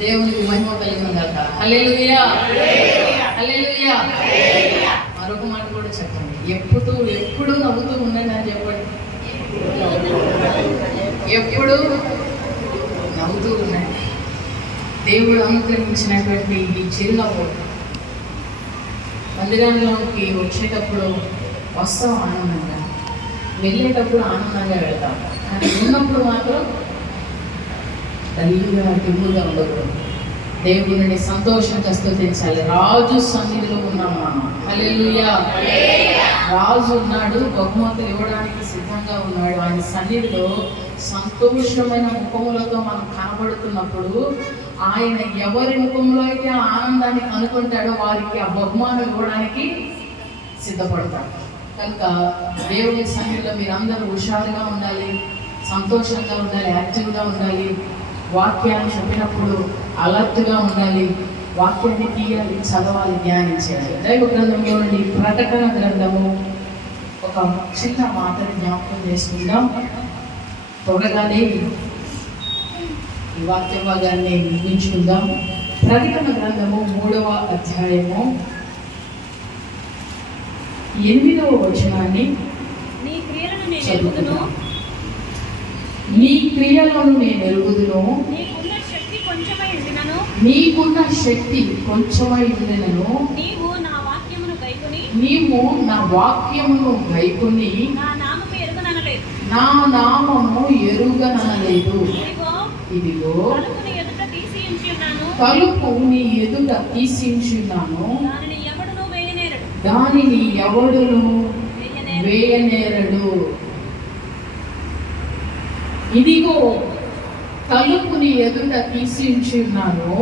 దేవునికి మహిమ కలిగినగాక. హల్లెలూయా, హల్లెలూయా. మరొక మాట కూడా చెప్పండి, ఎప్పుడు నవ్వుతూ ఉండండి అని చెప్పండి. ఎప్పుడు నవ్వుతూ ఉండండి. దేవుడు అనుగ్రహించినటువంటి ఈ చిరునవ్వు మందిరంలోకి వచ్చేటప్పుడు వస్తాం ఆనందంగా, వెళ్ళేటప్పుడు ఆనందంగా వెళ్తాం. కానీ ఉన్నప్పుడు మాత్రం తల్లిగా దిగులుగా ఉండకూడదు. దేవుడిని సంతోషంగా స్తుతించాలి. రాజు సన్నిధిలో ఉన్నాం మనం. హల్లెలూయా. రాజు ఉన్నాడు, బహుమతులు ఇవ్వడానికి సిద్ధంగా ఉన్నాడు. ఆయన సన్నిధిలో సంతోషమైన ముఖములతో మనం కనబడుతున్నప్పుడు ఆయన ఎవరి ముఖంలో అయితే ఆనందాన్ని కనుకుంటాడో వారికి ఆ బహుమానం ఇవ్వడానికి సిద్ధపడతాడు. కనుక దేవుని సన్నిధిలో మీరందరూ హుషారుగా ఉండాలి, సంతోషంగా ఉండాలి, యాక్టివ్గా ఉండాలి. వాక్యాన్ని చెప్పినప్పుడు అలర్ట్గా ఉండాలి. వాక్యాన్ని తీయాలి, చదవాలి, ధ్యానించాలి. దైవ గ్రంథంలో నుండి ప్రకటన గ్రంథము ఒక చిన్న మాటని జ్ఞాపకం చేసుకుందాం. త్వరగానే ఈ వాక్య భాగాన్ని ముగించుకుందాం. ప్రకటన గ్రంథము 3వ అధ్యాయము 8వ వచనాన్ని చదువుకుందాం. నీ క్రియలను నేను ఎరుగుదును, నీకున్న శక్తి కొంచెమై ఉండినను, నీవు నా వాక్యమును గైకొని నా నామము ఎరుగనలేదు. ఇదిగో తలుపు నీ ఎదుట తీసించున్నాను, దానిని ఎవడును వేయనేరడు. ఇదిగో తలుపుని ఎదుట తీసించున్నాను,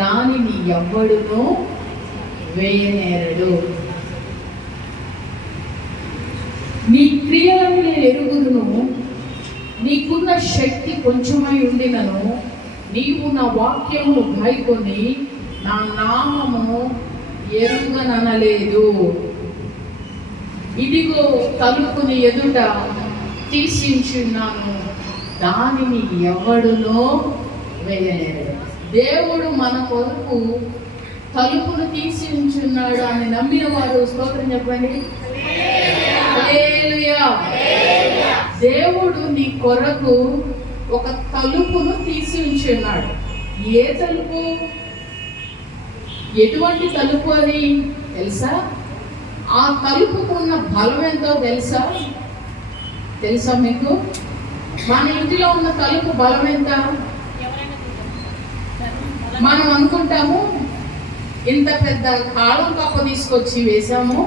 దానిని ఎవ్వడును వేయనేరడు. నీ క్రియలను నేను ఎరుగుదును, నీకున్న శక్తి కొంచెమై ఉండినను, నీవు నా వాక్యమును గైకొని నా నామము ఎరుగననలేదు. ఇదిగో తలుపుని ఎదుట తీసించున్నాను, దానిని ఎవడునో వేయలేడు. దేవుడు మన కొరకు తలుపును తీసి ఉంచున్నాడు అని నమ్మిన వారు స్తోత్రం చెప్పండి. హల్లెలూయా. దేవుడు నీ కొరకు ఒక తలుపును తీసి ఉంచున్నాడు. ఏ తలుపు? ఎటువంటి తలుపు అని తెలుసా? ఆ తలుపుకున్న బలం ఎంతో తెలుసా మీకు? మన ఇంటిలో ఉన్న తలుపు బలం ఎంత? మనం అనుకుంటాము ఇంత పెద్ద కాలం కప్ప తీసుకొచ్చి వేశాము,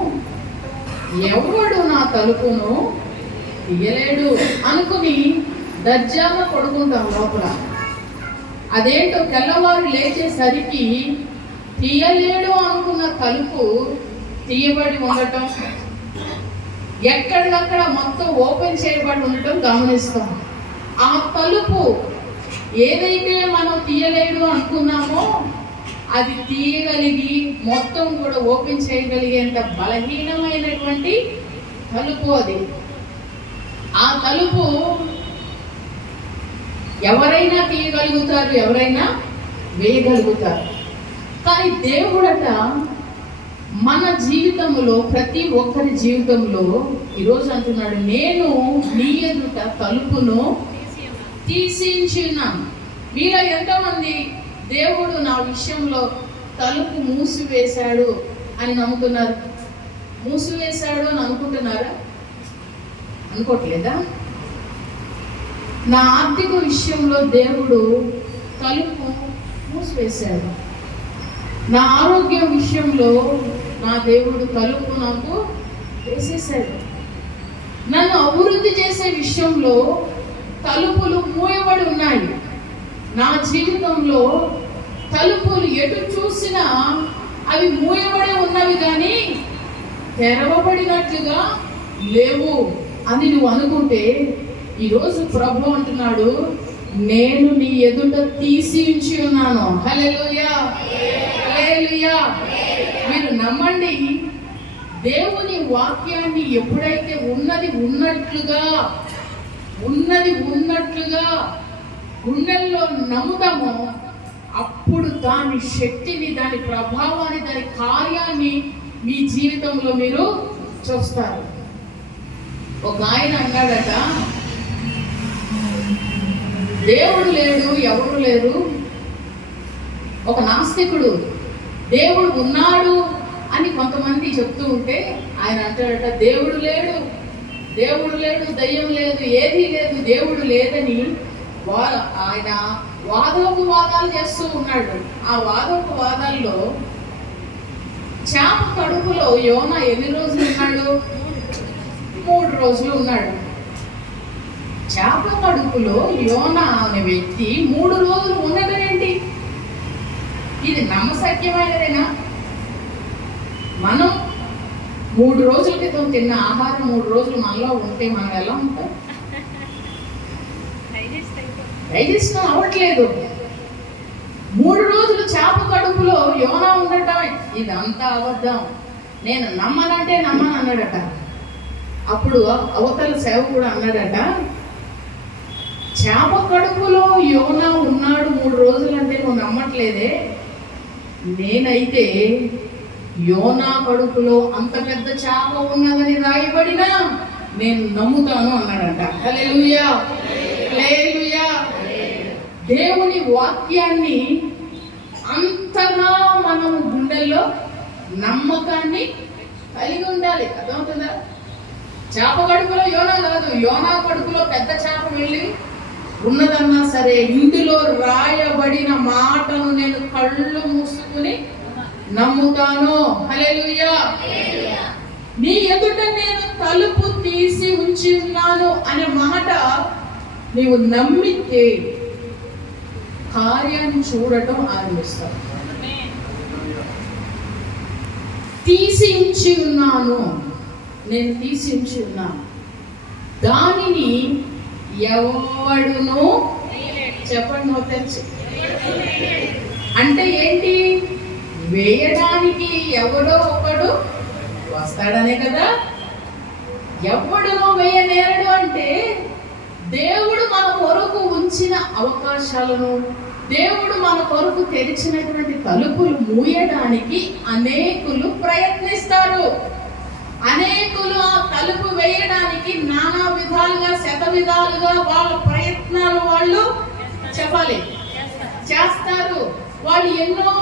ఎవడు నా తలుపును తీయలేడు అనుకుని దర్జాగా పడుకుంటాం లోపల. అదేంటో తెల్లవారు లేచేసరికి తీయలేడు అనుకున్న తలుపు తీయబడి ఉండటం, ఎక్కడికక్కడ మొత్తం ఓపెన్ చేయబడి ఉండటం గమనిస్తాం. ఆ తలుపు ఏదైతే మనం తీయలేడు అనుకున్నామో అది తీయగలిగి మొత్తం కూడా ఓపెన్ చేయగలిగేంత బలహీనమైనటువంటి తలుపు అది. ఆ తలుపు ఎవరైనా తీయగలుగుతారు, ఎవరైనా వేయగలుగుతారు. కానీ దేవుడట మన జీవితంలో, ప్రతి ఒక్కరి జీవితంలో ఈరోజు అంటున్నాడు, నేను నీ ఎదుట తలుపును తీసించున్నాను. మీలో ఎంతోమంది దేవుడు నా విషయంలో తలుపు మూసివేశాడు అని నమ్ముతున్నారు? మూసివేశాడు అని అనుకుంటున్నారా? అనుకోవట్లేదా? నా ఆర్థిక విషయంలో దేవుడు తలుపు మూసివేశాడు. నా ఆరోగ్య విషయంలో నా దేవుడు తలుపు నాకు వేసేశాడు. నన్ను అభివృద్ధి చేసే విషయంలో తలుపులు మూయబడి ఉన్నాయి. నా జీవితంలో తలుపులు ఎటు చూసినా అవి మూయబడి ఉన్నవి కానీ తెరవబడినట్లుగా లేవు అని నువ్వు అనుకుంటే, ఈరోజు ప్రభు అంటున్నాడు, నేను నీ ఎదుట తీసి ఉంచి ఉన్నాను. హల్లెలూయా, హల్లెలూయా. మీరు నమ్మండి, దేవుని వాక్యాన్ని ఎప్పుడైతే ఉన్నది ఉన్నట్లుగా గుండెల్లో నమ్ముతామో అప్పుడు దాని శక్తిని, దాని ప్రభావాన్ని, దాని కార్యాన్ని మీ జీవితంలో మీరు చూస్తారు. ఒక ఆయన అన్నాడట, దేవుడు లేడు, ఎవరు లేరు. ఒక నాస్తికుడు దేవుడు ఉన్నాడు అని కొంతమంది చెప్తూ ఉంటే ఆయన అంటాడట, దేవుడు లేడు, దేవుడు లేడు, దయ్యం లేదు, ఏదీ లేదు, దేవుడు లేదని ఆయన వాదోపవాదాలు చేస్తూ ఉన్నాడు. ఆ వాదోపవాదాల్లో చేప కడుపులో యోనా ఎన్ని రోజులు ఉన్నాడు? 3 రోజులు ఉన్నాడు. చేప కడుపులో యోనా అనే వ్యక్తి 3 రోజులు ఉండడం ఏంటి? ఇది నమ్మశక్యమైనదేనా? మనం 3 రోజుల క్రితం తిన్న ఆహారం 3 రోజులు మనలో ఉంటే మనం ఎలా ఉంటాం? డైజెషన్ అవ్వట్లేదు. 3 రోజులు చేప కడుపులో యోనా ఉండటం ఇదంతా అబద్ధం, నేను నమ్మనంటే నమ్మను అన్నాడట. అప్పుడు అవతల సేవకుడు అన్నాడట, చేప కడుపులో యోనా ఉన్నాడు 3 రోజులు అంటే నువ్వు నమ్మట్లేదే, నేనైతే యోనా కడుపులో అంత పెద్ద చేప ఉన్నదని రాయబడినా నేను నమ్ముతాను అన్నాడట. హల్లెలూయా, హల్లెలూయా. దేవుని వాక్యాన్ని అంతగా మనం గుండెల్లో నమ్మకాన్ని కలిగి ఉండాలి. అర్థమవుతుందా? చేప కడుపులో యోనా కాదు, యోనా కడుపులో పెద్ద చేప వెళ్ళి ఉన్నదన్నా సరే, ఇందులో రాయబడిన మాటను నేను కళ్ళు మూసుకుని నమ్ముతాను. హల్లెలూయా. నీ ఎదుట నేను తలుపు తీసి ఉంచి ఉన్నాను అనే మాట నీవు నమ్మితే కార్యాన్ని చూడటం ఆరంభిస్తావు. తీసి ఉంచి ఉన్నాను, నేను తీసి ఉంచి ఉన్నాను, దానిని ఎవడును చెప్పండి. నువ్వు తెలుసు అంటే ఏంటి? వేయడానికి ఎవడో ఒకడు వస్తాడనే కదా. ఎవడునో వేయనేరడు అంటే దేవుడు మన కొరకు ఉంచిన అవకాశాలను, దేవుడు మన కొరకు తెరిచినటువంటి తలుపులు మూయడానికి అనేకులు ప్రయత్నిస్తారు. అనేకులు ఆ తలుపు వేయడానికి నానా విధాలుగా, శత విధాలుగా వాళ్ళ ప్రయత్నాలు వాళ్ళు చెప్పాలి చేస్తారు. వాళ్ళు ఎన్నో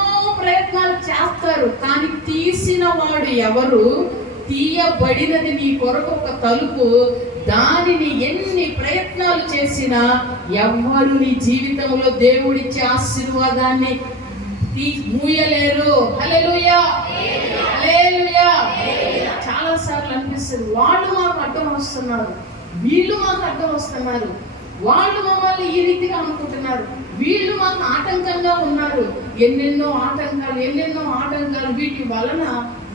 ప్రయత్నాలు చేస్తారు, కానీ తీసిన వాడు ఎవరు? తీయబడినది నీ కొరకు ఒక తలుపు, దానిని ఎన్ని ప్రయత్నాలు చేసినా ఎవ్వరు నీ జీవితంలో దేవుడిచ్చే ఆశీర్వాదాన్ని మూయలేరు. హల్లెలూయా, హల్లెలూయా. చాలా సార్లు అనిపిస్తుంది, వాళ్ళు మాకు అడ్డం వస్తున్నారు, వీళ్ళు మాకు అడ్డం వస్తున్నారు, వాళ్ళు మమ్మల్ని ఈ రీతిగా అనుకుంటున్నారు, వీళ్ళు మాకు ఆటంకంగా ఉన్నారు. ఎన్నెన్నో ఆటంకాలు, వీటి వలన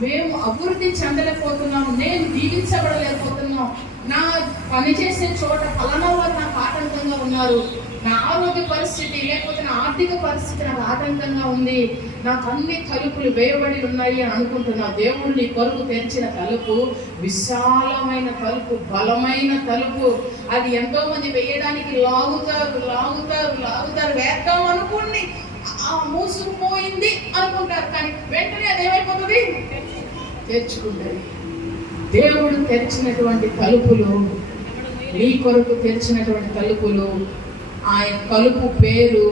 మేము అభివృద్ధి చెందలేకపోతున్నాం, నేను దీవించబడలేకపోతున్నాం, నా పనిచేసే చోట ఫలానా వారు నాకు ఆటంకంగా ఉన్నారు, నా ఆరోగ్య పరిస్థితి లేకపోతే నా ఆర్థిక పరిస్థితి నాకు ఆటంకంగా ఉంది, నాకు అన్ని తలుపులు వేయబడి ఉన్నాయి అని అనుకుంటున్నావు. దేవుడు నీ కొరకు తెరిచిన తలుపు విశాలమైన తలుపు, బలమైన తలుపు. అది ఎంతో మంది వేయడానికి లాగుతారు, వేద్దాం అనుకోండి, మూసుకుపోయింది అనుకుంటారు, కానీ వెంటనే అది ఏమైపోతుంది? తెరుచుకుంటుంది. దేవుడు తెరిచినటువంటి తలుపులు, నీ కొరకు తెరిచినటువంటి తలుపులు, ఆయన తలుపు పేరు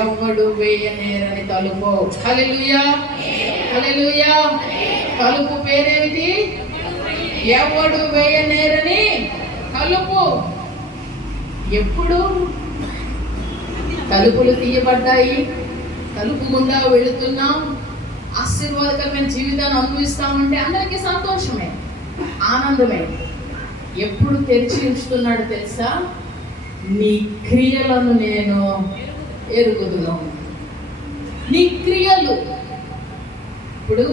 ఎవడు వేయనేరని తలుపు. హల్లెలూయా, హల్లెలూయా. తలుపు పేరేమిటి? ఎవడు వేయనేరని తలుపు. ఎప్పుడు తలుపులు తీయబడ్డాయి, తలుపు గుండా వెళుతున్నాం, ఆశీర్వాదకరమైన జీవితాన్ని అనుభవిస్తామంటే అందరికీ సంతోషమే, ఆనందమే. ఎప్పుడు తెరిచి ఉంచుతున్నాడు తెలుసా? నీ క్రియలను నేను ఎరుగుదును. నీ క్రియలు, ఇప్పుడు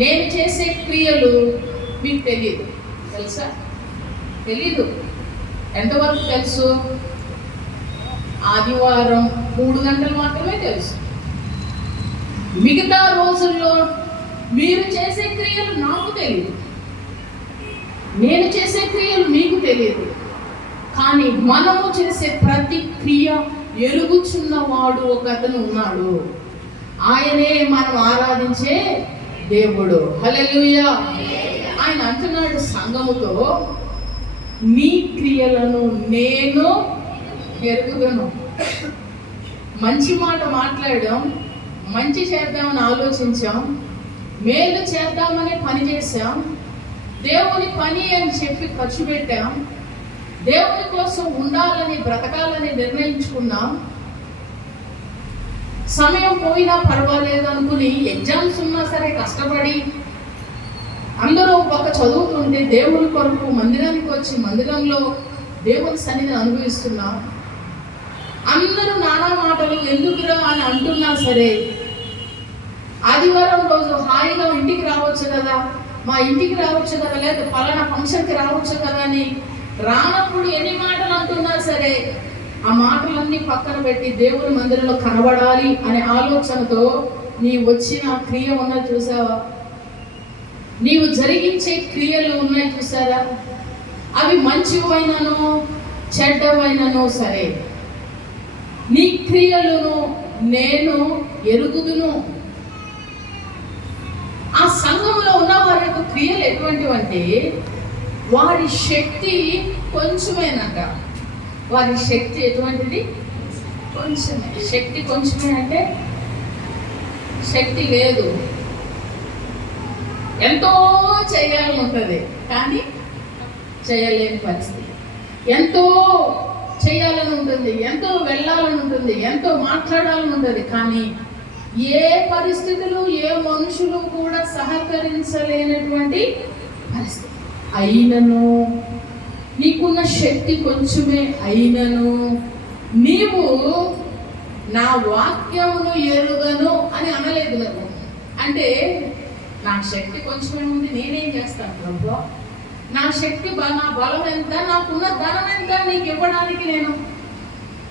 నేను చేసే క్రియలు మీకు తెలియదు, తెలుసా? తెలీదు. ఎంతవరకు తెలుసు? ఆదివారం 3 గంటలు మాత్రమే తెలుసు. మిగతా రోజుల్లో మీరు చేసే క్రియలు నాకు తెలియదు, నేను చేసే క్రియలు మీకు తెలియదు. కానీ మనము చేసే ప్రతి క్రియ ఎరుగుచున్నవాడు ఒక అతను ఉన్నాడు. ఆయనే మనం ఆరాధించే దేవుడు. హల్లెలూయా. ఆయన అంటున్నాడు సంఘముతో, నీ క్రియలను నేను ఎరుగుదును. మంచి మాట మాట్లాడాం, మంచి చేద్దామని ఆలోచించాం, మేలు చేద్దామని పని చేశాం, దేవుని పని అని చెప్పి ఖర్చు పెట్టాం, దేవుని కోసం ఉండాలని బ్రతకాలని నిర్ణయించుకున్నాం. సమయం పోయినా పర్వాలేదు అనుకుని ఎగ్జామ్స్ ఉన్నా సరే కష్టపడి అందరూ ఒక చదువుతుంటే దేవుని కొరకు మందిరానికి వచ్చి మందిరంలో దేవుని సన్నిధిని అనుభవిస్తున్నాం. అందరూ నానా మాటలు ఎందుకురా అని అంటున్నా సరే, ఆదివారం రోజు హాయిగా ఇంటికి రావచ్చు కదా, మా ఇంటికి రావచ్చు కదా, లేదా పలానా ఫంక్షన్కి రావచ్చు కదా అని రానప్పుడు ఎన్ని మాటలు అంటున్నా సరే, ఆ మాటలన్నీ పక్కన పెట్టి దేవుని మందిరంలో కనబడాలి అనే ఆలోచనతో నీ వచ్చిన క్రియ ఉన్నది చూసావా? నీవు జరిగించే క్రియలు ఉన్నాయి చూసారా? అవి మంచివైనను చెడ్డవైనను సరే, నీ క్రియలను నేను ఎరుగుదును. ఆ సంఘంలో ఉన్న వారి యొక్క క్రియలు ఎటువంటివంటే, వారి శక్తి కొంచెమేనంట. వారి శక్తి ఎటువంటిది? కొంచెమే. శక్తి కొంచెమే అంటే శక్తి లేదు, ఎంతో చేయాలని ఉంటుంది కానీ చేయలేని పరిస్థితి. ఎంతో చేయాలని ఉంటుంది, ఎంతో వెళ్ళాలని ఉంటుంది, ఎంతో మాట్లాడాలని ఉంటుంది, కానీ ఏ పరిస్థితులు ఏ మనుషులు కూడా సహకరించలేనటువంటి పరిస్థితి. అయినను నీకున్న శక్తి కొంచెమే అయినను నీవు నా వాక్యమును ఎరుగను అని అనలేదు కదా. అంటే నా శక్తి కొంచెమే ఉంది, నేనేం చేస్తాను ప్రభు? నా శక్తి నా బలం ఎంత, నాకున్న ధనం ఎంత నీకు ఇవ్వడానికి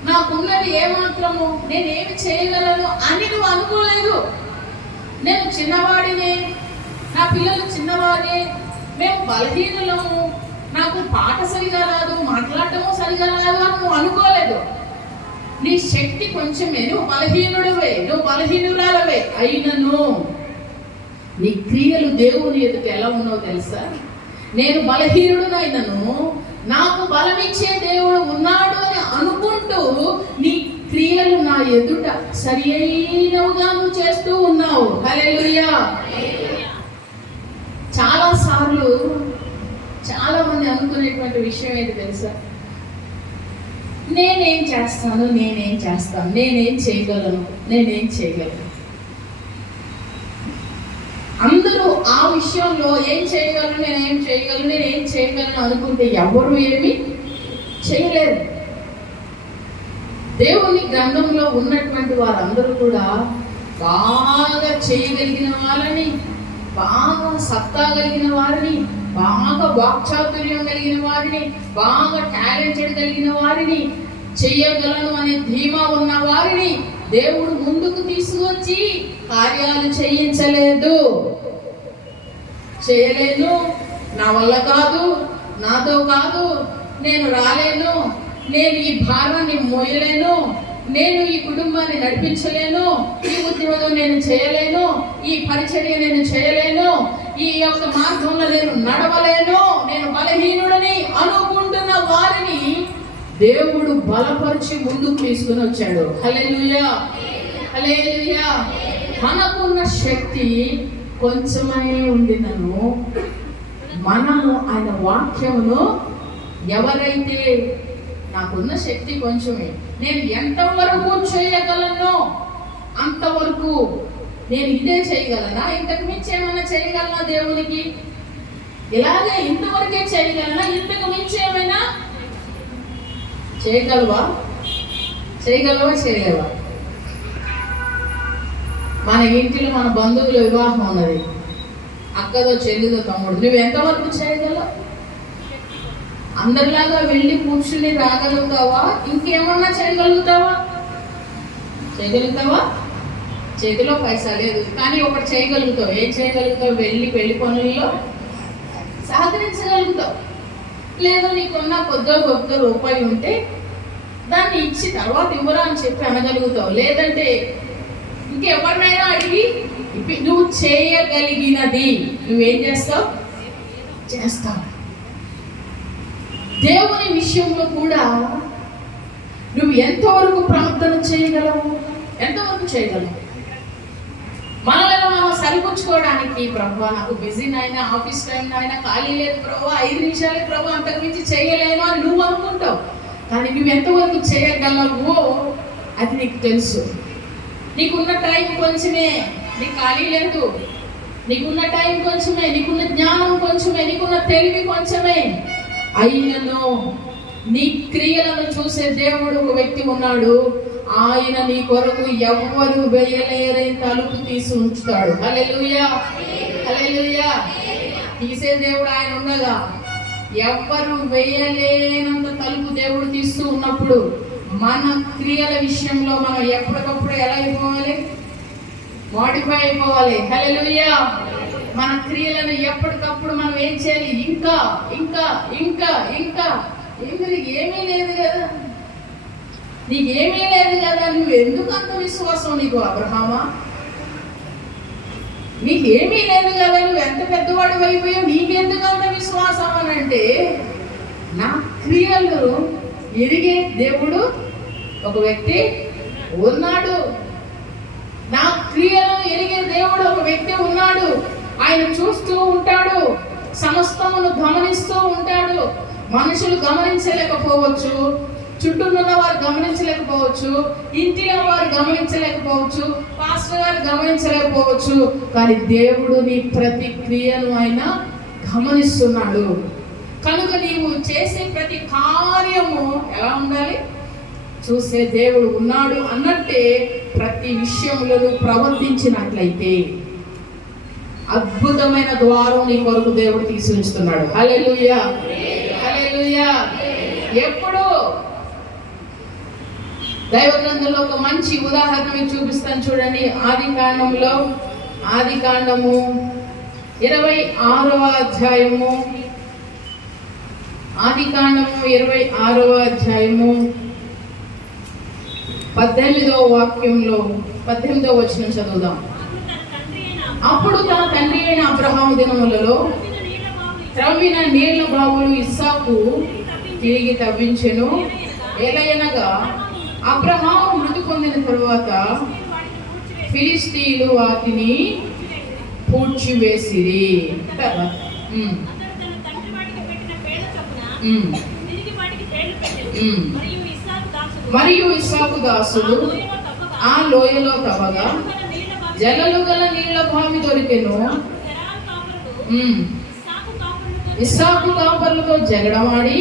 నాకున్నది ఏమాత్రము, నేనేమి చేయగలను అని నువ్వు అనుకోలేదు. నేను చిన్నవాడిని, నా పిల్లలు చిన్నవారే, మేము బలహీనులము, నాకు పాట సరిగా రాదు, మాట్లాడటము సరిగా రాదు అని నువ్వు అనుకోలేదు. నీ శక్తి కొంచెమే, నువ్వు బలహీనుడివే, నువ్వు బలహీనురాలవే. అయినను నీ క్రియలు దేవుని ఎదుట ఎలా ఉన్నావో తెలుసా? నేను బలహీనుడునైనను నాకు బలమిచ్చే దేవుడు ఉన్నాడు అని అనుకుంటూ నీ క్రియలు నా ఎదుట సరి అయినవుగా నువ్వు చేస్తూ ఉన్నావు. హల్లెలూయా. చాలా సార్లు చాలా మంది అనుకునేటువంటి విషయం ఏంటి తెలుసా? నేనేం చేస్తాను, నేనేం చేయగలను. అందరూ ఆ విషయంలో ఏం చేయగలను, నేనేం చేయగలను అనుకుంటే ఎవరు ఏమి చేయలేరు. దేవుని గ్రంథంలో ఉన్నటువంటి వారందరూ కూడా బాగా చేయగలిగిన వారిని, బాగా సత్తా కలిగిన వారిని, బాగా వాక్చాతుర్యం కలిగిన వారిని, బాగా టాలెంటెడ్ కలిగిన వారిని, చెయ్యగలను అనే ధీమా ఉన్న వారిని దేవుడు ముందుకు తీసుకొచ్చి కార్యాలు చేయలేను, నా వల్ల కాదు, నాతో కాదు, నేను రాలేను, నేను ఈ భారాన్ని మోయలేను, నేను ఈ కుటుంబాన్ని నడిపించలేను, ఈ ఉద్యోగం నేను చేయలేను, ఈ పరిచర్య నేను చేయలేను, ఈ యొక్క మార్గంలో నేను నడవలేను, నేను బలహీనుడని అనుకుంటున్న వారిని దేవుడు బలపరిచి ముందుకు తీసుకుని వచ్చాడు. హల్లెలూయా, హల్లెలూయా. మనకున్న శక్తి కొంచెమై ఉండినను మనము ఆయన వాక్యమును ఎవరైతే నాకున్న శక్తి కొంచెమే, నేను ఎంతవరకు చేయగలను అంతవరకు నేను ఇదే చేయగలనా, ఇంతకు మించి ఏమైనా చేయగలనా దేవునికి? ఇలాగే ఇంతవరకే చేయగలనా, ఇంతకు మించి ఏమైనా చేయగలవా? చేయలేవా? మన ఇంటిలో మన బంధువుల వివాహం ఉన్నది, అక్కదో చెల్లిదో తమ్ముడు, నువ్వు ఎంతవరకు చేయగలవు? అందరిలాగా వెళ్ళి కూర్చుని రాగలుగుతావా? ఇంకేమన్నా చేయగలుగుతావా? చేతిలో పైసా లేదు కానీ ఒకటి చేయగలుగుతావు. ఏం చేయగలుగుతావు? వెళ్ళి పెళ్లి పనుల్లో సహకరించగలుగుతావు. లేదు నీకున్న కొద్దో రూపాయి ఉంటే దాన్ని ఇచ్చి తర్వాత ఇవ్వరా అని చెప్పి అనగలుగుతావు. లేదంటే ఇంకెవరినైనా అడిగి నువ్వు చేయగలిగినది నువ్వేం చేస్తావు? చేస్తావు. దేవుని విషయంలో కూడా నువ్వు ఎంతవరకు ప్రార్థన చేయగలవు? ఎంతవరకు చేయగలవు? మనలో మనం సరిపుచ్చుకోవడానికి, ప్రభు నాకు బిజీ అయినా, ఆఫీస్ టైం అయినా, ఖాళీ లేదు ప్రభు, 5 నిమిషాలే ప్రభు, అంతకు మించి చేయలేను అని నువ్వు అనుకుంటావు. కానీ నువ్వు ఎంతవరకు చేయగలవో అది నీకు తెలుసు. నీకున్న టైం కొంచెమే, నీకు ఖాళీ లేదు. నీకున్న టైం కొంచెమే, నీకున్న జ్ఞానం కొంచెమే, నీకున్న తెలివి కొంచెమే. అయినను నీ క్రియలను చూసే దేవుడు ఒక వ్యక్తి ఉన్నాడు. ఆయన నీ కొరకు ఎవ్వరు వేయలేరని తలుపు తీసి ఉంచుతాడు. హల్లెలూయా, హల్లెలూయా. తీసే దేవుడు ఆయన ఉండగా ఎవ్వరు వేయలేనంత తలుపు దేవుడు తీస్తూ ఉన్నప్పుడు మన క్రియల విషయంలో మనం ఎప్పటికప్పుడు ఎలా అయిపోవాలి? మోడిఫై అయిపోవాలి. హల్లెలూయా. మన క్రియలను ఎప్పటికప్పుడు మనం ఏం చేయాలి? ఇంకా ఇంకా ఇంకా ఇంకా ఏమీ లేదు కదా, నీకేమీ లేదు కదా, నువ్వు ఎందుకు అంత విశ్వాసం? నీకు అబ్రహామా, నీకేమీ లేదు కదా, నువ్వు ఎంత పెద్దవాడు అయిపోయావు, నీకెందుకు అంత విశ్వాసం అని అంటే, నా క్రియలు ఎరిగే దేవుడు ఒక వ్యక్తి ఉన్నాడు. నా క్రియలను ఎరిగే దేవుడు ఒక వ్యక్తి ఉన్నాడు. ఆయన చూస్తూ ఉంటాడు, సమస్తమును గమనిస్తూ ఉంటాడు. మనుషులు గమనించలేకపోవచ్చు, చుట్టూనున్న వారు గమనించలేకపోవచ్చు, ఇంటిలో వారు గమనించలేకపోవచ్చు, పాస్టర్ గారు గమనించలేకపోవచ్చు, కానీ దేవుడు నీ ప్రతి క్రియను ఆయన గమనిస్తున్నాడు. కనుక నీవు చేసే ప్రతి కార్యము ఎలా ఉండాలి? చూసే దేవుడు ఉన్నాడు అన్నట్టే ప్రతి విషయంలో ప్రవర్తించినట్లయితే అద్భుతమైన ద్వారం నీ కొరకు దేవుడు తీసి ఉంచుతున్నాడు. హల్లెలూయా, హల్లెలూయా. ఎప్పుడు దైవ గ్రంథంలో ఒక మంచి ఉదాహరణ మీకు చూపిస్తాను చూడండి. ఆది కాండము 26వ అధ్యాయము, ఆది కాండము 26వ అధ్యాయము 18వ వాక్యంలో 18వ వచనం చదువుదాం. అప్పుడు తన తండ్రి అయిన అబ్రహాము దినములలో త్రవ్విన నీళ్ల బావులు ఇస్సాకు తిరిగి తవ్వించెను. ఏలయనగా అబ్రహాము మృతి పొందిన తరువాత ఫిలిష్తీయులు వాటిని పూడ్చివేసిరి. మరియు ఇస్సాకు దాసుడు ఆ లోయలో తవ్వగా జలలు గల నీళ్ల బావి దొరికెను. ఇస్సాకు కాపర్లతో జగడమాడి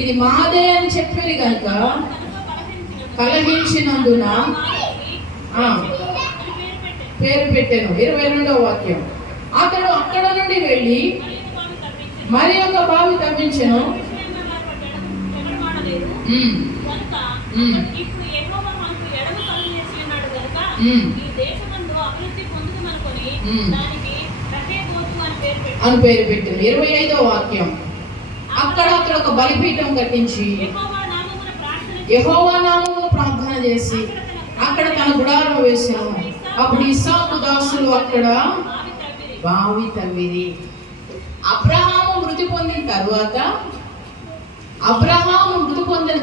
ఇది మాదే అని చెప్పారు కనుక కలహించినందున పేరు పెట్టాను. 22వ వాక్యం. అతడు అక్కడ నుండి వెళ్ళి మరి ఒక బావి తవ్వించెను. అని పేరు పెట్టింది. 25వ వాక్యం. అక్కడ ఒక బలిపీఠం కట్టించి యెహోవా నామమున ప్రార్థన చేసి అక్కడ తన గుడారం వేసాను. అప్పుడు ఇస్సాకు దాసులు అక్కడ బావి తవ్విరి. అబ్రహాము మృతి పొందిన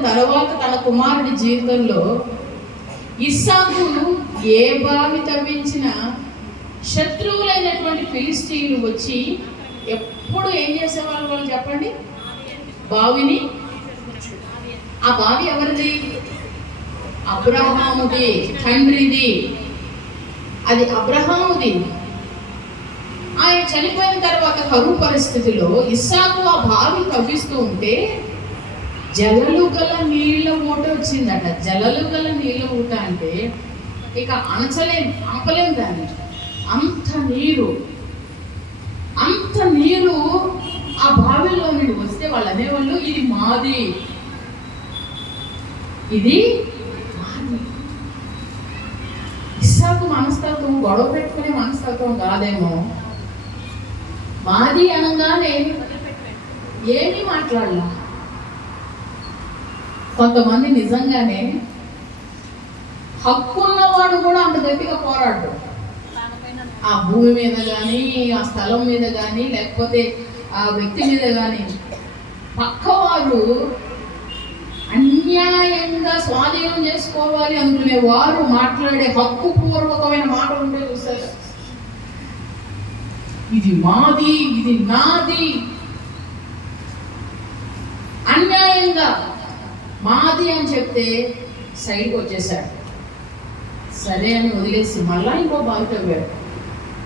తర్వాత తన కుమారుడి జీవితంలో ఇస్సాకు ఏ బావి తవ్వించినా శత్రువులైనటువంటి ఫిలిష్తీయులు వచ్చి ఎప్పుడు ఏం చేసేవాళ్ళు వాళ్ళు చెప్పండి? బావిని. ఆ బావి ఎవరిది? అబ్రహాముది, తండ్రిది. అది అబ్రహాముది. ఆయన చనిపోయిన తర్వాత కరువు పరిస్థితిలో ఇస్సాకు ఆ బావి తవ్విస్తూ ఉంటే జలలు గల నీళ్ళ ఊట వచ్చిందట. జలలు గల నీళ్ళ ఊట అంటే ఇక ఆపలేం దాన్ని. అంత నీరు ఆ బావిలో నుండి వస్తే వాళ్ళు అనేవాళ్ళు ఇది మాది. ఇస్సాకు మనస్తత్వం గొడవ పెట్టుకునే మనస్తత్వం కాదేమో. మాది అనగానే ఏమీ మాట్లాడలా. కొంతమంది నిజంగానే హక్కున్నవాడు కూడా అంత గట్టిగా పోరాడు. ఆ భూమి మీద కానీ, ఆ స్థలం మీద కానీ, లేకపోతే ఆ వ్యక్తి మీద కానీ పక్కవారు అన్యాయంగా స్వాధీనం చేసుకోవాలి అనుకునే వారు మాట్లాడే హక్కు పూర్వకమైన మాటలు ఉంటే చూస్తారు. ఇది మాది, ఇది నాది, అన్యాయంగా మాది అని చెప్తే సైడ్కి వచ్చేసాడు. సరే అని వదిలేసి మళ్ళా ఇంకో బావి తవ్వాడు.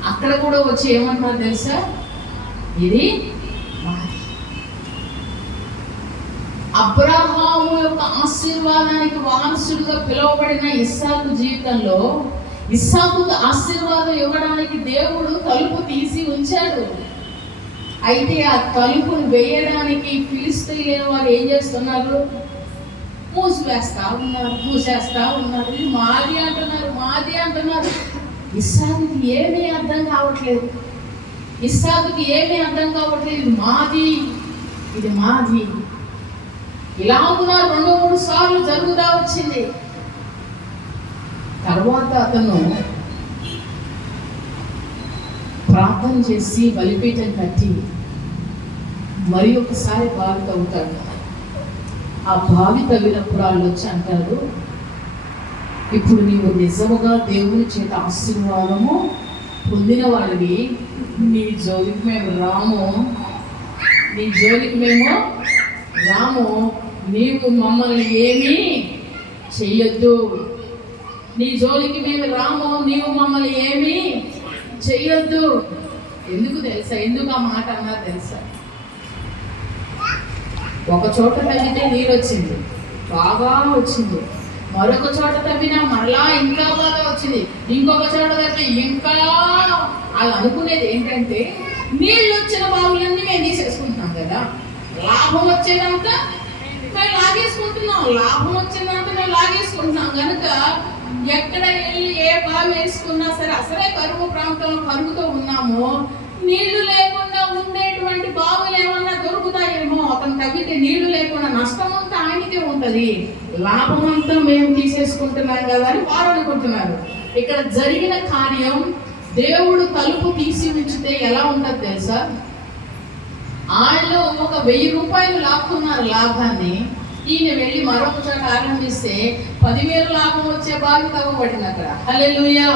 అక్కడ కూడా వచ్చి ఏమంటున్నారు తెలుసా? ఇది మాది. అబ్రహాము యొక్క ఆశీర్వాదానికి వారసుడుగా పిలువబడిన ఇస్సాకు జీవితంలో ఇస్సాకుకు ఆశీర్వాదం ఇవ్వడానికి దేవుడు తలుపు తీసి ఉంచాడు. అయితే ఆ తలుపును వేయడానికి ఫిలిష్తీయులైన వారు ఏం చేస్తున్నారు? మూసేస్తా ఉన్నారు. ఇది మాది అంటున్నారు. ఇస్సాకుకి ఏమీ అర్థం కావట్లేదు. ఇది మాది. ఇలా ఉన్నారు. 2-3 సార్లు జరుగుతూ వచ్చింది. తర్వాత అతను ప్రార్థన చేసి బలిపీఠం కట్టి మరి ఒకసారి బావి తవ్వుతాడు. ఆ బావి తవ్వినప్పుడు వాళ్ళు వచ్చి అంటారు, ఇప్పుడు నీవు నిజముగా దేవుని చేత ఆశీర్వాదము పొందిన వాడివి, నీ జోలికి మేము రాము, నీవు మమ్మల్ని ఏమీ చెయ్యొద్దు. ఎందుకు తెలుసా? ఎందుకు ఆ మాట అన్నారు తెలుసా? ఒక చోట తవ్వితే నీరు వచ్చింది, బాగా వచ్చింది. మరొక చోట తవ్వినా మరలా ఇంకా బాగా వచ్చింది. ఇంకొక చోట తవ్వితే ఇంకా. అది అనుకునేది ఏంటంటే, నీళ్ళు వచ్చిన బావులన్నీ మేము తీసేసుకుంటున్నాం కదా, లాభం వచ్చేదంతా మేము లాగేసుకుంటున్నాం కనుక ఎక్కడ వెళ్ళి ఏ బావి వేసుకున్నా సరే, అసలే కరువు ప్రాంతంలో కరువుతో ఉన్నాము, నీళ్లు లేకుండా ఉండేటువంటి బావులు ఏమన్నా దొరుకుతాయేమో, అతను తవ్వితే నీళ్లు లేకుండా నష్టం అంతా ఆయనకే ఉంటది, లాభం అంతా మేము తీసేసుకుంటున్నాం కదా అని వారు అనుకుంటున్నారు. ఇక్కడ జరిగిన కార్యం, దేవుడు తలుపు తీసి ఉంచితే ఎలా ఉంటది తెలుసా? వాళ్ళు ఒక 1000 రూపాయలు లాక్కున్నారు లాభాన్ని. ఈయన వెళ్ళి మరొక చోట ఆరంభిస్తే 10,000 లాభం వచ్చే బావి తవ్వబడింది అక్కడ. హల్లెలూయా.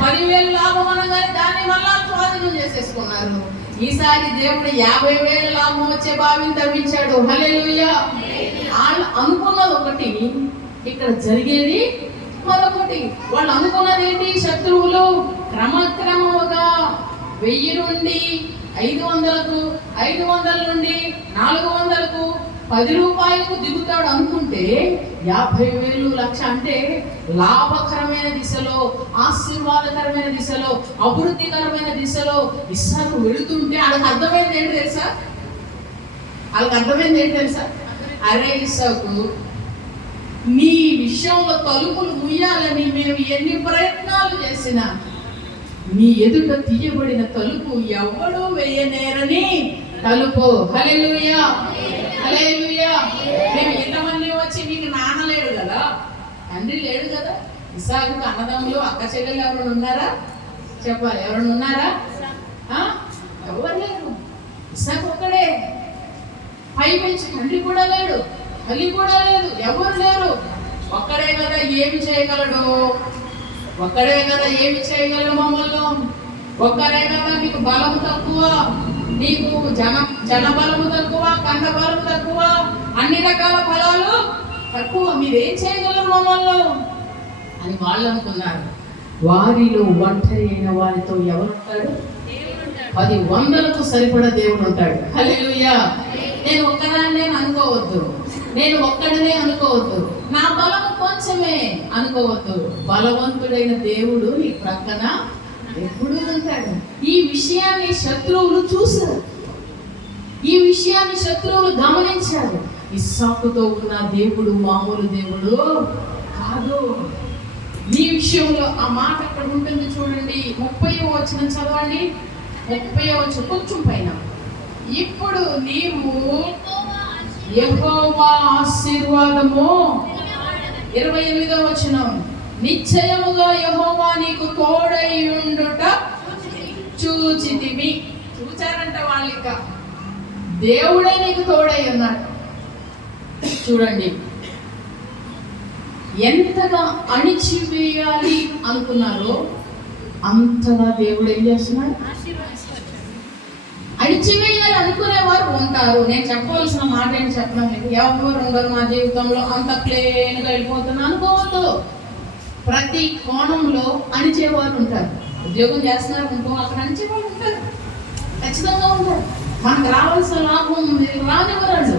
10,000 లాభం అనగానే దాన్ని మళ్ళా స్వాధీనం చేసేసుకున్నారు. ఈసారి దేవుడు 50,000 లాభం వచ్చే బావిని తవ్వించాడు. హల్లెలూయా. వాళ్ళు అనుకున్నది ఒకటి, ఇక్కడ జరిగేది మరొకటి. వాళ్ళు అనుకున్నది ఏంటి? శత్రువులు క్రమక్రమముగా 1000 నుండి 500కు, 500 నుండి 400కు, 10 రూపాయలకు దిగుతాడు అనుకుంటే 50,000, 1,00,000 అంటే లాభకరమైన దిశలో, ఆశీర్వాదకరమైన దిశలో, అభివృద్ధికరమైన దిశలో ఇస్సాకు వెళుతుంటే వాళ్ళకి అర్థమైంది ఏంటి తెలుసా? అరే ఇస్సాకు, నీ విషయంలో తలుపులు ముయ్యాలని మేము ఎన్ని ప్రయత్నాలు చేసినా నీ ఎదుట తీయబడిన తలుపు ఎవడూ వేయనేరని తలుపు. హల్లెలూయా. మేము ఇంతమంది వచ్చి మీకు నాన్న లేడు కదా, తండ్రి లేడు కదా, ఇస్సాకుకు అన్నదమ్ములు, అక్క చెల్లెలు ఎవరైనా ఉన్నారా? చెప్పాలి, ఎవరైనా ఉన్నారా? ఎవరు లేరు. ఇస్సాకు ఒక్కడే. పైపెంచి తండ్రి కూడా లేడు, తల్లి కూడా లేదు, ఎవరు లేరు. ఒక్కడే కదా ఏమి చేయగలడు? మమ్మల్ని? ఒక్కరే కదా మీకు బలము తక్కువ, నీకు జన బలము తక్కువ, కండ బలము తక్కువ, అన్ని రకాల ఫలాలు తక్కువ, మీరేం చేయగలరు మమ్మల్ని అని వాళ్ళు అనుకున్నారు. వారిలో ఒంటరి అయిన వారితో ఎవరుంటాడు? 10,000కు సరిపడా దేవుడు ఉంటాడు. హల్లెలూయా. నేను ఒక్కదాన్నే అనుకోవద్దు, నా బలము కొంచెమే అనుకోవద్దు. బలవంతుడైన దేవుడు నీ ప్రక్కన ఎప్పుడూ ఉంటాడు. ఈ విషయాన్ని శత్రువులు చూశారు, ఈ విషయాన్ని శత్రువులు గమనించారు. ఇస్సాకుతో ఉన్న దేవుడు మామూలు దేవుడు కాదు. ఈ విషయంలో ఆ మాట అక్కడ ఉంటుంది చూడండి. 30వ వచనం చదవండి. 30వ వచనం కొంచెం పైన. ఇప్పుడు నీవు యెహోవా ఆశీర్వాదము 28వ వచనం, నిశ్చయముగా యెహోవా నీకు తోడై ఉండుట చూచితిమి. చూచారంట వాళ్ళు, ఇంకా దేవుడే నీకు తోడై ఉన్నాడు. చూడండి, ఎంతగా అణిచివేయాలి అనుకున్నారో అంతగా దేవుడు ఏం చేస్తున్నాడు? అణిచివేయాలి అనుకునేవారు ఉంటారు. నేను చెప్పవలసిన మాట ఏంటి చెప్పడం మీకు, ఎవరు ఉండరు మా జీవితంలో అంత ప్లేన్గా వెళ్ళిపోతున్నా అనుకోవద్దు. ప్రతి కోణంలో అణిచేవారు ఉంటారు. ఉద్యోగం చేస్తున్నారు అనుకో, అక్కడ అణిచేవాళ్ళు ఉంటారు, ఖచ్చితంగా ఉంటారు. మనకు రావాల్సిన లాభం రానివ్వరాడు.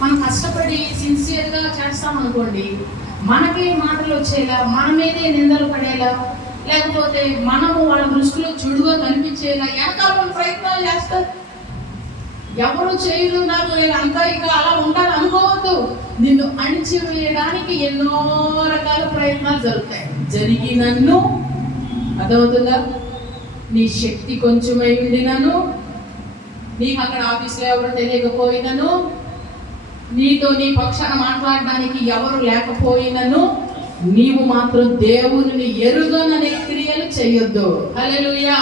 మనం కష్టపడి సిన్సియర్గా చేస్తాం అనుకోండి, మనకే మాటలు వచ్చేలా, మన మీదే నిందలు పడేలా, లేకపోతే మనము వాళ్ళ దృష్టిలో చెడుగా కనిపించేలా వెనకాల ప్రయత్నాలు చేస్తారు. ఎవరు చేయరు, నాకు అంతా ఇక అలా ఉంటాను అనుకోవద్దు. నిన్ను అణిచివేయడానికి ఎన్నో రకాల ప్రయత్నాలు జరుగుతాయి. జరిగి నన్ను అదవుతుందా, నీ శక్తి కొంచెమై ఉండినను, నీకు అక్కడ ఆఫీస్లో ఎవరు తెలియకపోయినను, నీతో నీ పక్షాన మాట్లాడడానికి ఎవరు లేకపోయినను, నీవు మాత్రం దేవుని ఎరుగననే క్రియలు చేయొద్దు. హల్లెలూయా,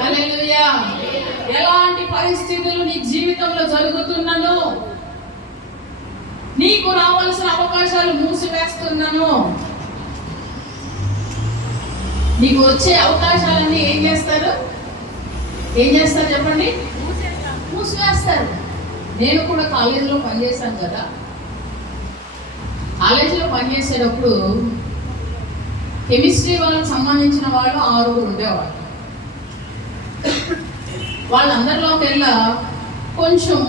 హల్లెలూయా. ఎలాంటి పరిస్థితులు నీ జీవితంలో జరుగుతున్నను, నీకు రావాల్సిన అవకాశాలు మూసివేస్తున్నాను, నీకు వచ్చే అవకాశాలన్నీ ఏం చేస్తారు చెప్పండి? మూసివేస్తారు. నేను కూడా కాలేజీలో పనిచేశాను కదా. కాలేజీలో పనిచేసేటప్పుడు కెమిస్ట్రీ వాళ్ళకి సంబంధించిన వాళ్ళు 6 ఉండేవాళ్ళు. వాళ్ళందరిలోకెల్లా కొంచెం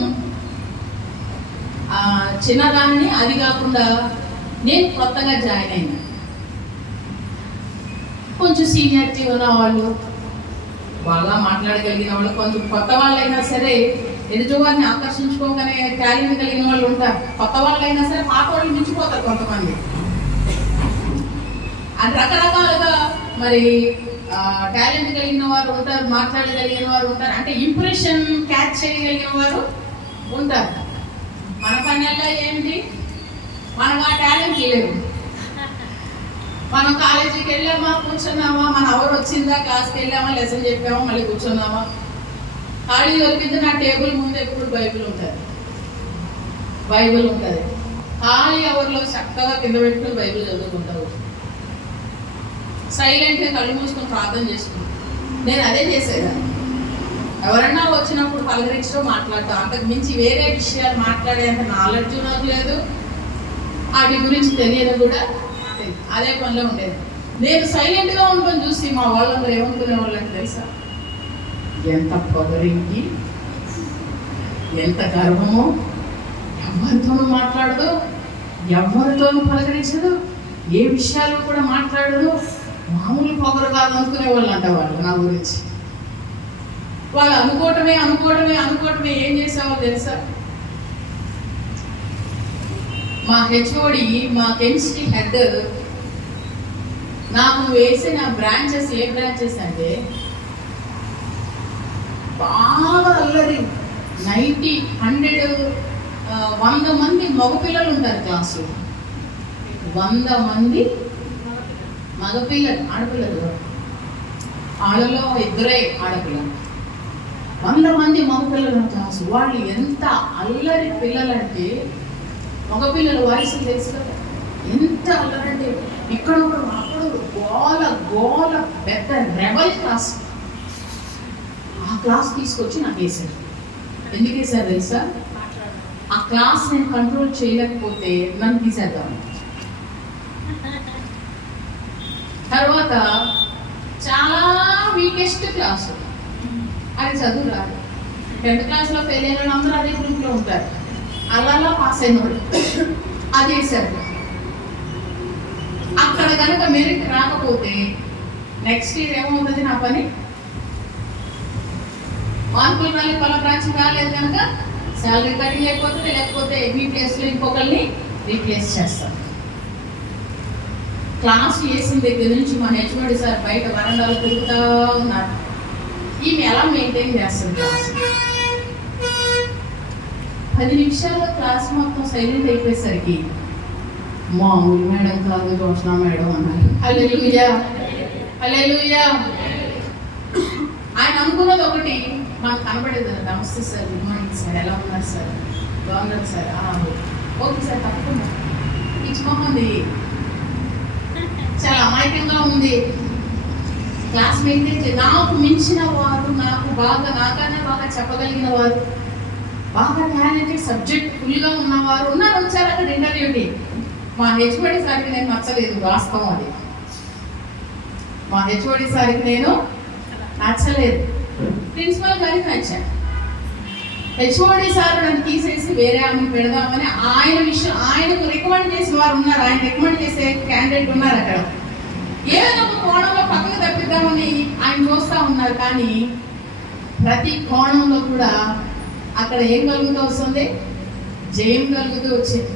చిన్నదాన్ని, అది కాకుండా నేను కొత్తగా జాయిన్ అయినా. కొంచెం సీనియారిటీ ఉన్న వాళ్ళు, బాగా మాట్లాడగలిగిన వాళ్ళు, కొంచెం కొత్త వాళ్ళైనా సరే ఎదుటివారిని ఆకర్షించుకోగానే టాలెంట్ కలిగిన వాళ్ళు ఉంటారు. కొత్త వాళ్ళైనా సరే పాత వాళ్ళు మించిపోతారు కొంతమంది. అది రకరకాలుగా మరి టాలెంట్ కలిగిన వారు ఉంటారు, మాట్లాడగలిగిన వారు ఉంటారు, అంటే ఇంప్రెషన్ క్యాచ్ చేయగలిగిన వారు ఉంటారు. మన పనిలో ఏంటి, మనకు ఆ టాలెంట్ లేవు. మనం కాలేజీకి వెళ్ళామా, కూర్చున్నామా, మన అవర్ వచ్చిందా, క్లాస్కి వెళ్ళామా, లెసన్ చెప్పామా, మళ్ళీ కూర్చున్నామా. ఖాళీ దొరికింది, నా టేబుల్ ముందు ఎప్పుడు బైబిల్ ఉంటుంది. ఖాళీ అవర్లో చక్కగా కింద పెట్టుకుని బైబిల్ చదువుకుంటావు, సైలెంట్గా కళ్ళు మూసుకొని ప్రార్థన చేసుకుంటాం. నేను అదే చేసేదాన్ని. ఎవరన్నా వచ్చినప్పుడు పలకరించడం, మాట్లాడతాం. అంతకు మించి వేరే విషయాలు మాట్లాడేంత నాలెడ్జ్ నాకు లేదు, వాటి గురించి తెలియదు కూడా. అదే పనిలో ఉండేది. నేను సైలెంట్గా ఉండడం చూసి మా వాళ్ళందరూ ఏమనుకునే వాళ్ళని తెలుసా, ఎంత పొగరింటి, ఎంత గర్వమో, ఎవరితోనూ మాట్లాడదు, ఎవరితోనూ పలకరించదు, ఏ విషయాలు కూడా మాట్లాడదు, మామూలు పొగరు కాదు అనుకునే వాళ్ళు అంట వాళ్ళు నా గురించి. వాళ్ళు అనుకోవటమే ఏం చేసేవాళ్ళు తెలుసా, మా హెచ్ఓడి, మా కెమిస్ట్రీ హెడ్ నాకు వేసిన బ్రాంచెస్ ఏ బ్రాంచెస్ అంటే బాగా అల్లరి, 90, 100, 100 మంది మగపిల్లలు ఉంటారు క్లాసులో. 100 మంది మగపిల్లలు, ఆడపిల్లలు, వాళ్ళలో 2 ఆడపిల్లలు, 100 మంది మగపిల్లలు క్లాసు. వాళ్ళు ఎంత అల్లరి పిల్లలంటే, మగపిల్లలు వయసు తెలుసు కదా, ఎంత అల్లరంటే ఇక్కడ అప్పుడు గోల పెద్ద రెబల్ క్లాస్. ఆ క్లాస్ తీసుకొచ్చి నాకు వేశారు. ఎందుకు వేశారు తెలుసా, ఆ క్లాస్ నేను కంట్రోల్ చేయలేకపోతే నన్ను తీసేద్దాం. తర్వాత చాలా వీకెస్ట్ క్లాసు, అది చదువు రాదు. 10th క్లాస్లో ఫెయిల్ అయిన అందరూ అదే గ్రూప్లో ఉంటారు, అలా పాస్ అయిన వాళ్ళు అది వేశారు. అక్కడ కనుక మెరిట్ రాకపోతే నెక్స్ట్ ఇయర్ ఏమవుతుంది నా పని, మార్కులు రాలి పల బ్రాంచ్ రాలేదు కనుక శాలరీ కటింగ్ అయిపోతుంది, లేకపోతే మీ ప్లేస్లో ఇంకొకరిని రీప్లేస్ చేస్తాం. క్లాస్ చేసిన దగ్గర నుంచి మా హెచ్ఓడి సార్ బయట వరండాలు తిరుగుతూ ఉన్నారు, ఈమె ఎలా మెయింటైన్ చేస్తుంది క్లాస్. 10 నిమిషాల్లో క్లాస్ మొత్తం సైలెంట్ అయిపోయేసరికి మామూలు మేడం కాదు జోష్నా మేడం అన్నారు. హల్లెలూయా, హల్లెలూయా. ఆయన అనుకున్నది ఒకటి, మాకు కనబడేది, నమస్తే సార్, గుడ్ మార్నింగ్ సార్, ఎలా ఉన్నారు సార్, బాగున్నారు సార్, ఓకే సార్, తప్పకుండా. ఇచ్చిపోతుంది, చాలా అమాయకంగా ఉంది. క్లాస్ మెయింటైన్ నాకు మించిన వారు, నాకన్నా బాగా చెప్పగలిగిన వారు, బాగా టాలెంటెడ్ సబ్జెక్ట్ ఫుల్గా ఉన్నవారు ఉన్నారు, వచ్చారు అక్కడ ఇంటర్వ్యూకి. మా హెచ్ఓడి సార్కి నేను నచ్చలేదు, వాస్తవం అది. మా హెచ్ఓడి సార్కి నేను నచ్చలేదు, ప్రిన్సిపల్ గారికి నచ్చాను. హెచ్ఓడి సార్ నన్ను తీసేసి వేరే ఆమెను పెడదామని ఆయనకు రికమెండ్ చేసిన వారు ఉన్నారు, ఆయన రికమెండ్ చేసే క్యాండిడేట్ ఉన్నారు అక్కడ. ఏదైనా ఒక కోణంలో పక్కకు తప్పిద్దామని ఆయన చూస్తూ ఉన్నారు. కానీ ప్రతి కోణంలో కూడా అక్కడ ఏం కలుగుతూ వస్తుంది, జయం కలుగుతూ వచ్చింది.